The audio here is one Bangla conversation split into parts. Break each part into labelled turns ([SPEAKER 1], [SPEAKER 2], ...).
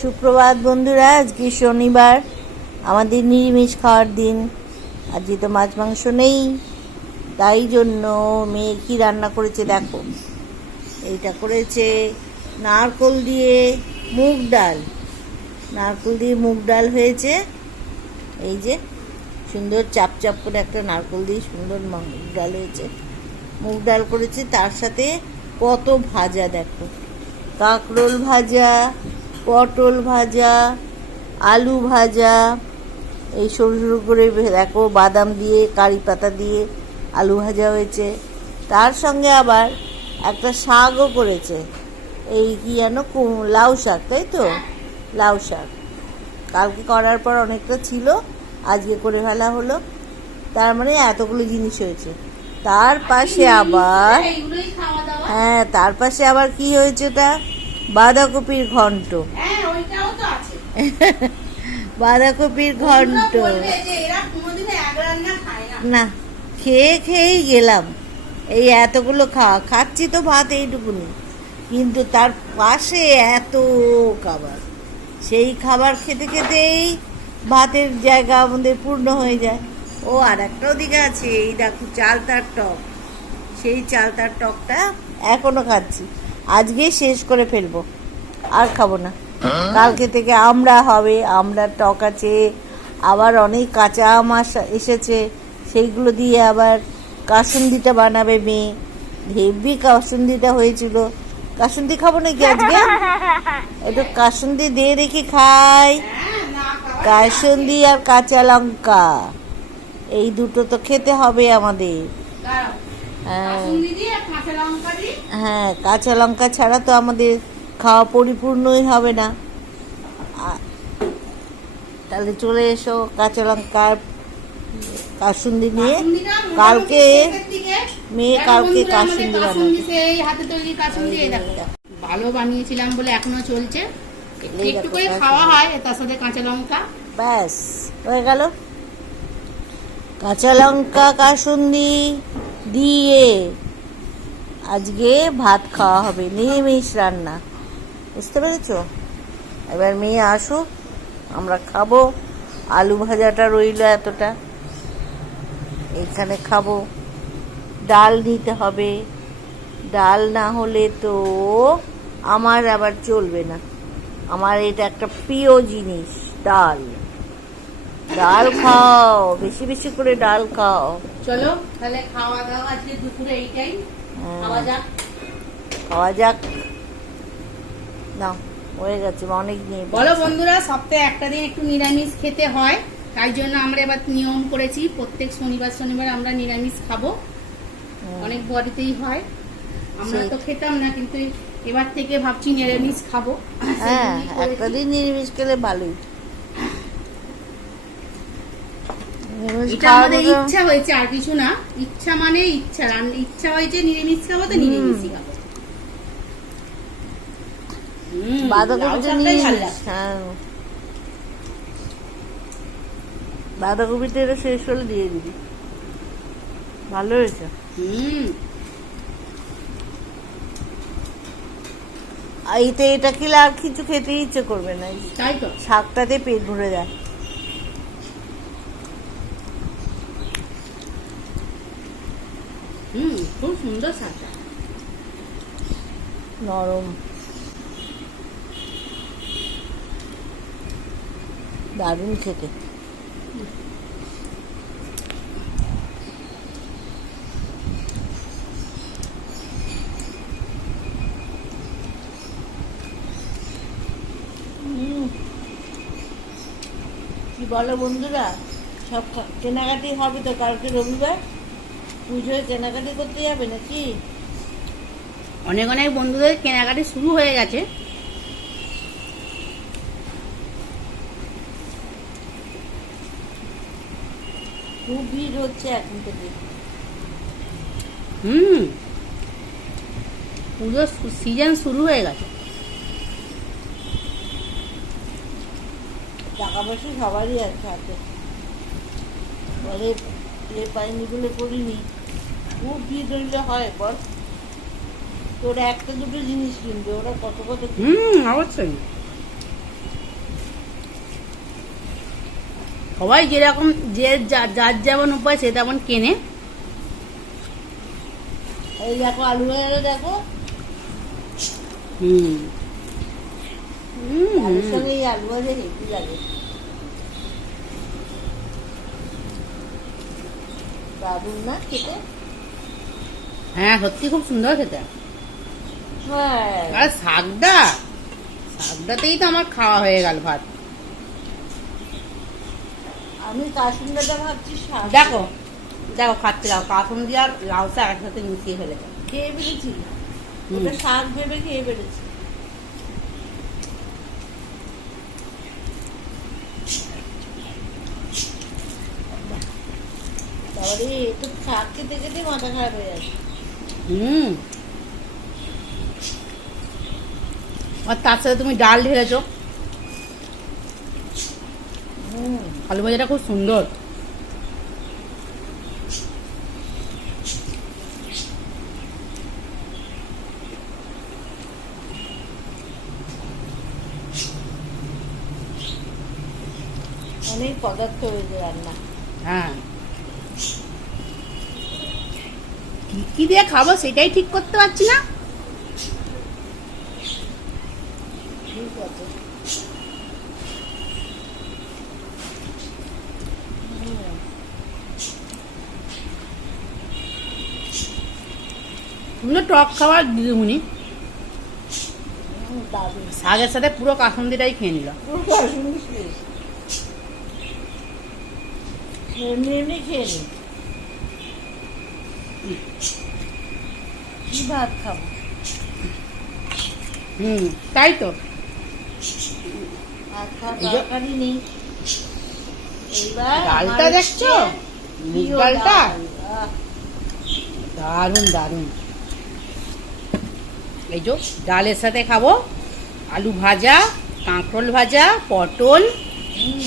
[SPEAKER 1] সুপ্রভাত বন্ধুরা, আজকে শনিবার। আমাদের নিরামিষ খাওয়ার দিন। আজকে তো মাছ মাংস নেই। তাই জন্য মেয়ে কি রান্না করেছে দেখো। এইটা করেছে নারকোল দিয়ে মুগ ডাল। নারকোল দিয়ে মুগ ডাল হয়েছে। এই যে সুন্দর চাপ চাপ করে একটা নারকোল দিয়ে সুন্দর মুগ ডাল হয়েছে। মুগ ডাল করেছে, তার সাথে কত ভাজা দেখো। কাঁকরোল ভাজা পটল ভাজা আলু ভাজা এই সরু সরু করে দেখো বাদাম দিয়ে কারি পাতা দিয়ে আলু ভাজা হয়েছে। তার সঙ্গে আবার একটা শাকও করেছে। এই কি যেন লাউ শাক তাই তো? লাউ শাক। কালকে করার পর অনেকটা ছিল আজকে করে ফেলা হলো। তার মানে এতগুলো জিনিস হয়েছে। তার পাশে আবার হ্যাঁ তার পাশে আবার কি হয়েছে এটা বাঁধাকপির ঘন্ট।
[SPEAKER 2] হ্যাঁ
[SPEAKER 1] বাঁধাকপির ঘন্ট।
[SPEAKER 2] না।
[SPEAKER 1] খেয়ে খেয়েই গেলাম। এই এতগুলো খাওয়া খাচ্ছি তো ভাত এইটুকুনি। কিন্তু তার পাশে এত খাবার। সেই খাবার খেতে খেতেই ভাতের জায়গা আমাদের পূর্ণ হয়ে যায়। ও আর একটা ওদিকে আছে। এই দেখো চালতার টক। সেই চালতার টকটা এখনও খাচ্ছি। আজকে শেষ করে ফেলব। আর খাব না। কালকে থেকে আমরা হবে, আমরা টক আছে, আবার অনেক কাঁচা আম এসেছে। সেইগুলো দিয়ে আবার কাসুন্দিটা বানাবে মেয়ে। হেভি কাসুন্দিটা হয়েছিল। কাসুন্দি খাব নাকি আজকে? একটু কাসুন্দি দিয়ে রেখে খাই। কাসুন্দি আর কাঁচা লঙ্কা। এই দুটো তো খেতে হবে আমাদের। হ্যাঁ
[SPEAKER 2] কাঁচা লঙ্কা
[SPEAKER 1] হ্যাঁ কাঁচা লঙ্কা ছাড়া তো আমাদের খাওয়া পরিপূর্ণই হবে না। তাহলে চলে এসো কাঁচা লঙ্কা কাসুন্দি নিয়ে। কালকে মেয়ে কালকে কাসুন্দি বানাবে।
[SPEAKER 2] সেই হাতে তৈরি কাসুন্দি এই দেখো ভালো বানিয়েছিলাম বলে এখনও চলছে। একটু করে খাওয়া হয় তার সাথে কাঁচা লঙ্কা।
[SPEAKER 1] ব্যাস হয়ে গেল। কাঁচা লঙ্কা কাসুন্দি। দিয়ে আজকে ভাত খাওয়া হবে, নিরামিষ রান্না। বুঝতে পেরেছ? এবার মেয়ে আসুক, আমরা খাব। আলু ভাজাটা রইল এতটা। এখানে খাব। ডাল নিতে হবে। ডাল না হলে তো আমার আবার চলবে না। আমার এটা একটা প্রিয় জিনিস, ডাল। ডাল খাও, বেশি বেশি করে ডাল খাও।
[SPEAKER 2] চলো। তাহলে খাওয়া দাওয়া আজকে দুপুরে এইটাই। খাওয়া যাক।
[SPEAKER 1] খাওয়া যাক। না হয়ে গেছে অনেক নিয়ে
[SPEAKER 2] বলো বন্ধুরা সপ্তাহে একটা দিন একটু নিরামিষ খেতে হয়। তাই জন্য আমরা এবার নিয়ম করেছি প্রত্যেক শনিবার শনিবার আমরা নিরামিষ খাব। অনেক বডিতেই হয়। আমরা তো খেতাম না কিন্তু এবার থেকে ভাবছি নিরামিষ খাব।
[SPEAKER 1] হ্যাঁ একটা দিন নিরামিষ খেলে ভালোই নিরামিষ
[SPEAKER 2] এটা আমাদের
[SPEAKER 1] তো-
[SPEAKER 2] ইচ্ছা হয়েছে আর কিছু না। ইচ্ছা মানে ইচ্ছা। ইচ্ছা হয়েছে নিরামিষ খাব তো নিরামিষই খাব।
[SPEAKER 1] বাঁধাকপিটা।
[SPEAKER 2] লাগছে।
[SPEAKER 1] হ্যাঁ। এটা শেষ হলে দিয়ে দিবি। ভালো হয়েছে। এতে এটা খেলে আর কিছু খেতে ইচ্ছে করবে না?
[SPEAKER 2] তাই তো।
[SPEAKER 1] শাকটাতে পেট ভরে যায়।
[SPEAKER 2] হুম খুব সুন্দর শাকটা
[SPEAKER 1] নরম। দারুণ খেতে। কি বলো বন্ধুরা সব কেনাকাটি হবে তো কালকে রবিবার? পুজোয় কেনাকাটি করতে যাবে নাকি?
[SPEAKER 2] অনেক অনেক বন্ধুদের কেনাকাটি শুরু হয়ে গেছে।
[SPEAKER 1] খুব ভিড় হচ্ছে এখন থেকে।
[SPEAKER 2] হুম। পুজো সিজন শুরু হয়ে গেছে।
[SPEAKER 1] টাকা পয়সা সবারই আছে হাতে। বলে এ পাইনি বলে করিনি। খুব ভিড় হয় বল। একটা দুটো জিনিস কিনবে ওরা কত কত
[SPEAKER 2] হুম অবশ্যই। সবাই যেরকম যে যার যেমন উপায় সে তেমন কেনে।
[SPEAKER 1] এই দেখো আলু হয়ে দেখো।
[SPEAKER 2] হুম।
[SPEAKER 1] আলুর লাগে। না খেতে?
[SPEAKER 2] হ্যাঁ সত্যি খুব সুন্দর খেতে।
[SPEAKER 1] হ্যাঁ।
[SPEAKER 2] আর শাকটা শাকটাতেই তো আমার খাওয়া হয়ে গেল ভাত।
[SPEAKER 1] আমি কাশ্মীরটা ভাবছি
[SPEAKER 2] দেখো দেখো খাচ্ছি লাউ কাসুন আর লাউ শাক একসাথে মিশিয়ে ফেলেছে
[SPEAKER 1] খেয়ে ফেলেছি। ওটা শাক ভেবে খেয়ে ফেলেছি। তো শাক খেতে খেতে মাথা খারাপ হয়ে যাচ্ছে।
[SPEAKER 2] হুম। আর তার সাথে তুমি ডাল ঢেলেছো। আলু ভাজাটা খুব সুন্দর।
[SPEAKER 1] অনেক পদার্থ হয়েছে রান্না
[SPEAKER 2] হ্যাঁ। কি কি দিয়ে খাব সেটাই ঠিক করতে পারছি না। টক খাবার দিদিমুনি শাকের সাথে পুরো কাসন্দিটাই খেয়ে নিল।
[SPEAKER 1] খেয়ে নি। কি ভাত খাব?
[SPEAKER 2] হুম তাই তো। এই
[SPEAKER 1] নেই।
[SPEAKER 2] ডালটা দেখছ? মুগ ডালটা? দারুণ দারুণ। এই যে ডালের সাথে খাব আলু ভাজা কাঁকরোল ভাজা পটল।
[SPEAKER 1] হুম,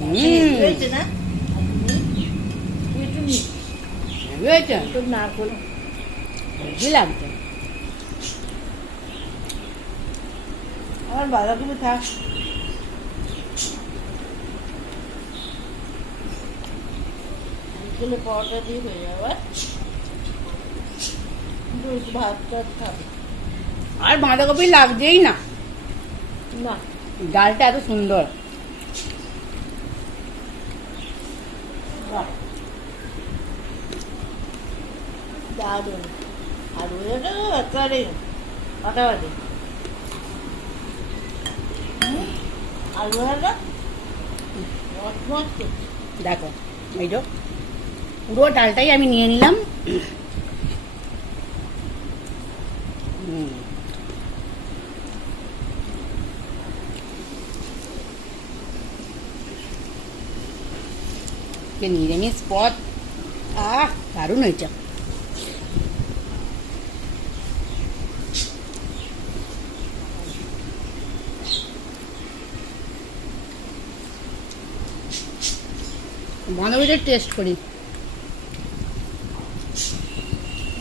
[SPEAKER 2] হুম
[SPEAKER 1] হেভি হয়েছে না আর তুমি? তুই একটু নি,
[SPEAKER 2] হয়েছে
[SPEAKER 1] একটু নারকোল
[SPEAKER 2] হেভি লাগছে
[SPEAKER 1] আমার বাঁধাকপি থাক। বিকেলে পরোটা দিয়ে হয়ে যাবে ভাত টাত খাবে।
[SPEAKER 2] আর বাঁধাকপি লাগছেই না।
[SPEAKER 1] না।
[SPEAKER 2] ডালটা এত সুন্দর।
[SPEAKER 1] দারুণ আর ওটা একেবারে ভাজা মস্ত মস্ত
[SPEAKER 2] দেখো এই পুরো ডালটাই আমি নিয়ে নিলাম নিরামিষ পদ আহ দারুণ হয়েছে বাঁধাকপিটা টেস্ট করি।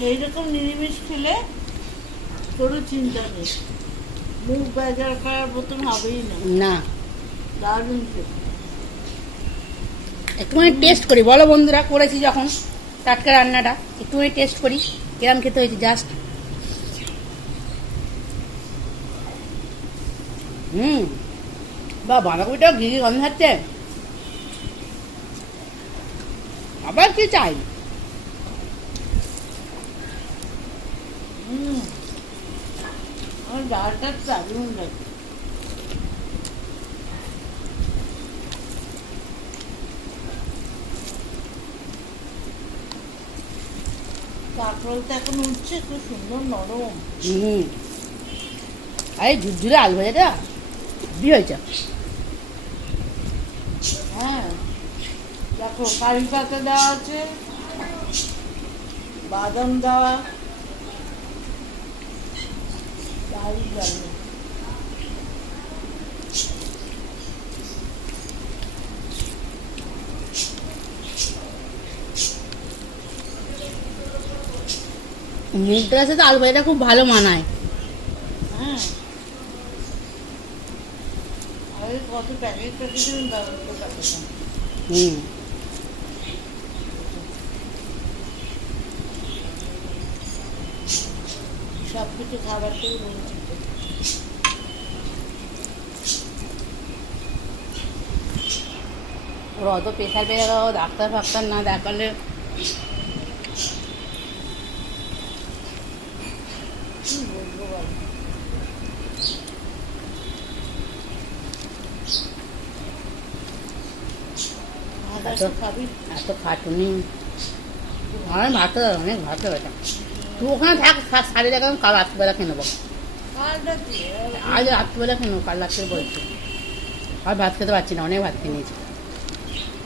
[SPEAKER 1] এইরকম নিরামিষ খেলে কোনো চিন্তা নেই। মুখ বাজার করার মতন হবেই না।
[SPEAKER 2] না।
[SPEAKER 1] দারুণ
[SPEAKER 2] একটুখানি টেস্ট করি। বলো বন্ধুরা করেছি যখন টাটকা রান্নাটা। একটুখানি টেস্ট করি। কিরম খেতে হয়েছে? Just hmm. বা বাঁধাকপিটা ঘি গন্ধাচ্ছে আবার কি চাই?
[SPEAKER 1] আমার ডালটা দারুণ লাগে। কাঁকরোলটা এখন উঠছে খুব সুন্দর নরম।
[SPEAKER 2] হুম। আরে ঝুরঝুরে আলু ভাজাটা বি হয়েছে
[SPEAKER 1] হ্যাঁ দেখো কারি পাতা দেওয়া আছে বাদাম দেওয়া
[SPEAKER 2] মুগ ডালের সাথে আলু ভাজাটা খুব ভালো মানায়।
[SPEAKER 1] হ্যাঁ। কত প্যাকেট প্যাকেট ব্যবস্থা
[SPEAKER 2] হুম।
[SPEAKER 1] সব কিছু খাবার থেকে বঞ্চিত
[SPEAKER 2] ওর অত প্রেশার পেয়ে গেল ডাক্তার ফাক্তার না দেখালে। এত খাটুনি। আমার ভাত অনেক ভাত এটা তুই ওখানে থাক সাড়ে টাকা কাল রাত্রিবেলা কিনে নেব। আজ রাত্রিবেলা কিনে কাল রাত্রে বলছি। আর ভাত খেতে পারছি না অনেক ভাত খেয়ে নিয়েছি।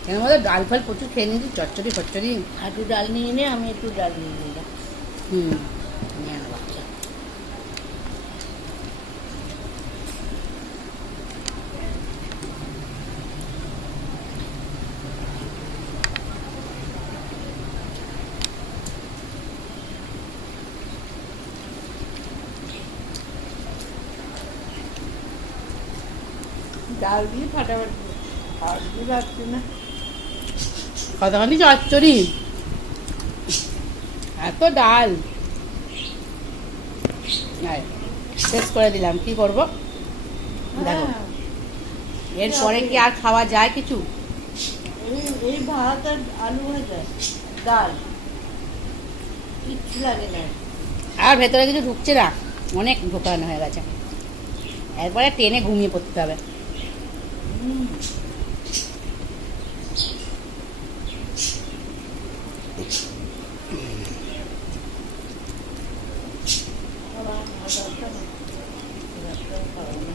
[SPEAKER 2] এর মধ্যে ডাল ফাল প্রচুর খেয়ে নিয়েছি চচ্চড়ি ফচ্চড়ি।
[SPEAKER 1] একটু ডাল নিয়ে নে আমি একটু ডাল নিয়ে নিলাম।
[SPEAKER 2] হুম নিয়ে নেব আচ্ছা
[SPEAKER 1] ডাল দিয়ে ফাটাফাটি আর পারছি না।
[SPEAKER 2] কতখানি চচ্চড়ি। এত ডাল। শেষ করে দিলাম। কি করব? দেখো।
[SPEAKER 1] হ্যাঁ,
[SPEAKER 2] এরপরে কি আর খাওয়া যায় কিছু?
[SPEAKER 1] এই ভাত আর আলু ভাজা ডাল। কিচ্ছু লাগে না।
[SPEAKER 2] আর ভেতরে কিছু ঢুকছে না। অনেক ঢোকানো হয়ে গেছে। একবারে টেনে ঘুমিয়ে পড়তে হবে।
[SPEAKER 1] হুম। আবার ভাত আসবে না। ভাতটাও খাওয়া না।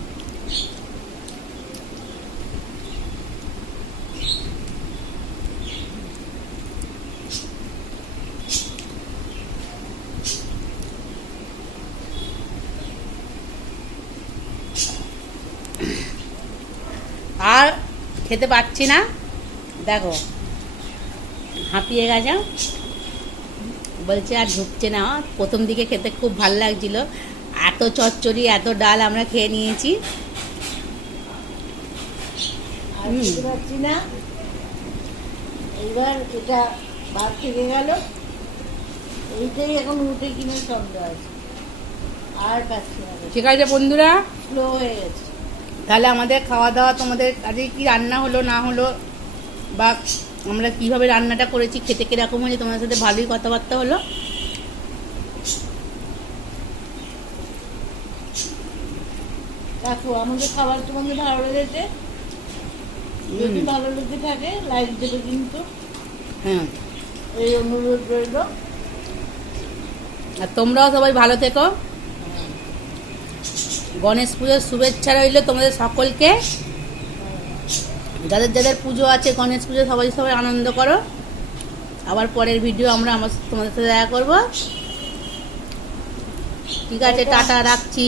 [SPEAKER 2] আর খেতে পাচ্ছি না। দেখো হাঁপিয়ে গেছে। বলছে আর ঢুকছে না। প্রথম দিকে খেতে খুব ভালো লাগছিল। এত চচ্চড়ি এত ডাল আমরা খেয়ে নিয়েছি।
[SPEAKER 1] পারছি না। এইবার এটা ভাত থেকে গেল। এইটাই এখন উঠে কিনে সন্দেহ আছে আর পাচ্ছি না
[SPEAKER 2] ঠিক আছে বন্ধুরা।
[SPEAKER 1] স্লো হয়ে গেছে।
[SPEAKER 2] তাহলে আমাদের খাওয়া দাওয়া তোমাদের আজকে কি রান্না হলো না হলো বা আমরা কীভাবে রান্নাটা করেছি খেতে কীরকম হয়েছে তোমাদের সাথে ভালোই কথাবার্তা হলো।
[SPEAKER 1] দেখো আমাদের খাবার তোমাদের ভালো লেগেছে। যদি ভালো লেগে থাকে লাইক দেবে কিন্তু।
[SPEAKER 2] হ্যাঁ।
[SPEAKER 1] এই অনুরোধ রইল।
[SPEAKER 2] আর তোমরাও সবাই ভালো থেকো। গণেশ পুজোর শুভেচ্ছা রইল তোমাদের সকলকে। যাদের যাদের পুজো আছে গণেশ পুজো সবাই সবাই আনন্দ করো। আবার পরের ভিডিও আমরা আমার তোমাদের সাথে দেখা করব। ঠিক আছে টাটা রাখছি।